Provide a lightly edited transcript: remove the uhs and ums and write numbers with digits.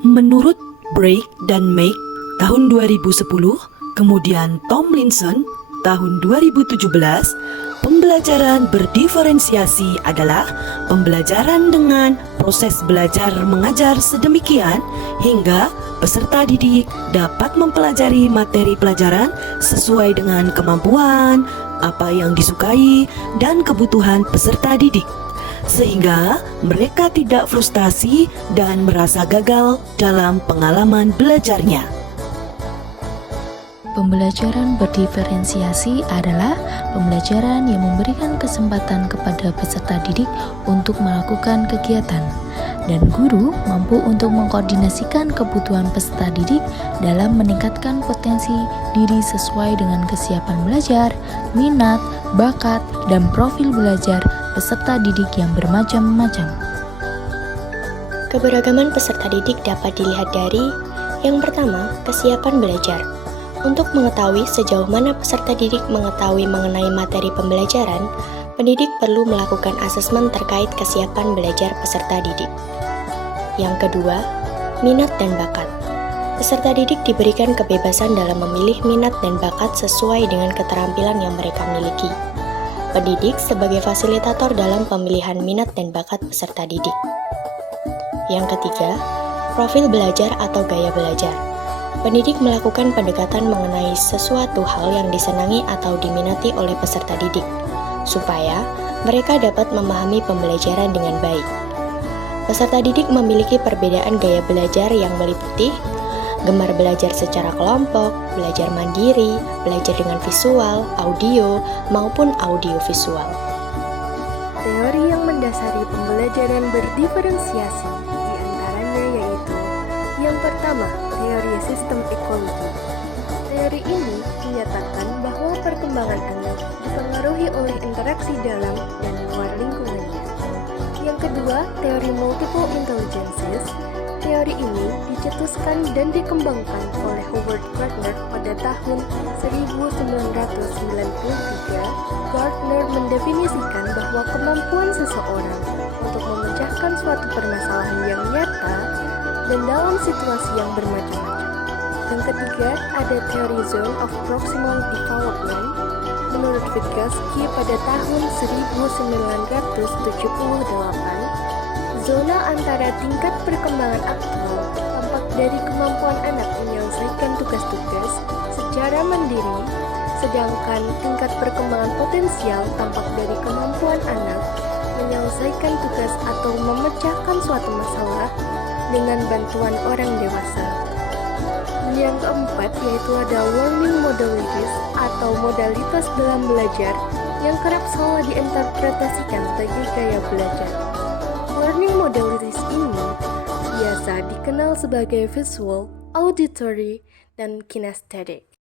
Menurut Break dan Make tahun 2010, kemudian Tomlinson tahun 2017, pembelajaran berdiferensiasi adalah pembelajaran dengan proses belajar mengajar sedemikian hingga peserta didik dapat mempelajari materi pelajaran sesuai dengan kemampuan, apa yang disukai, dan kebutuhan peserta didik, sehingga mereka tidak frustasi dan merasa gagal dalam pengalaman belajarnya. Pembelajaran berdiferensiasi adalah pembelajaran yang memberikan kesempatan kepada peserta didik untuk melakukan kegiatan, dan guru mampu untuk mengkoordinasikan kebutuhan peserta didik dalam meningkatkan potensi diri sesuai dengan kesiapan belajar, minat, bakat, dan profil belajar peserta didik yang bermacam-macam. Keberagaman peserta didik dapat dilihat dari yang pertama, kesiapan belajar. Untuk mengetahui sejauh mana peserta didik mengetahui mengenai materi pembelajaran, pendidik perlu melakukan asesmen terkait kesiapan belajar peserta didik. Yang kedua, minat dan bakat. Peserta didik diberikan kebebasan dalam memilih minat dan bakat sesuai dengan keterampilan yang mereka miliki. Pendidik sebagai fasilitator dalam pemilihan minat dan bakat peserta didik. Yang ketiga, profil belajar atau gaya belajar. Pendidik melakukan pendekatan mengenai sesuatu hal yang disenangi atau diminati oleh peserta didik, supaya mereka dapat memahami pembelajaran dengan baik. Peserta didik memiliki perbedaan gaya belajar yang meliputi gemar belajar secara kelompok, belajar mandiri, belajar dengan visual, audio, maupun audiovisual. Teori yang mendasari pembelajaran berdiferensiasi diantaranya yaitu yang pertama, teori sistem ekologi. Teori ini menyatakan bahwa perkembangan anak dipengaruhi oleh interaksi dalam dan luar lingkungannya. Yang kedua, teori multiple intelligences. Teori ini dicetuskan dan dikembangkan oleh Howard Gardner pada tahun 1993. Gardner mendefinisikan bahwa kemampuan seseorang untuk memecahkan suatu permasalahan yang nyata dan dalam situasi yang bermacam-macam. Yang ketiga, ada teori Zone of Proximal Development. Menurut Vygotsky pada tahun 1978, zona antara tingkat perkembangan aktual tampak dari kemampuan anak menyelesaikan tugas-tugas secara mandiri, sedangkan tingkat perkembangan potensial tampak dari kemampuan anak menyelesaikan tugas atau memecahkan suatu masalah dengan bantuan orang dewasa. Yang keempat yaitu ada learning modalities atau modalitas dalam belajar yang kerap salah diinterpretasikan sebagai gaya belajar. Learning modalities ini biasa dikenal sebagai visual, auditory, dan kinesthetic.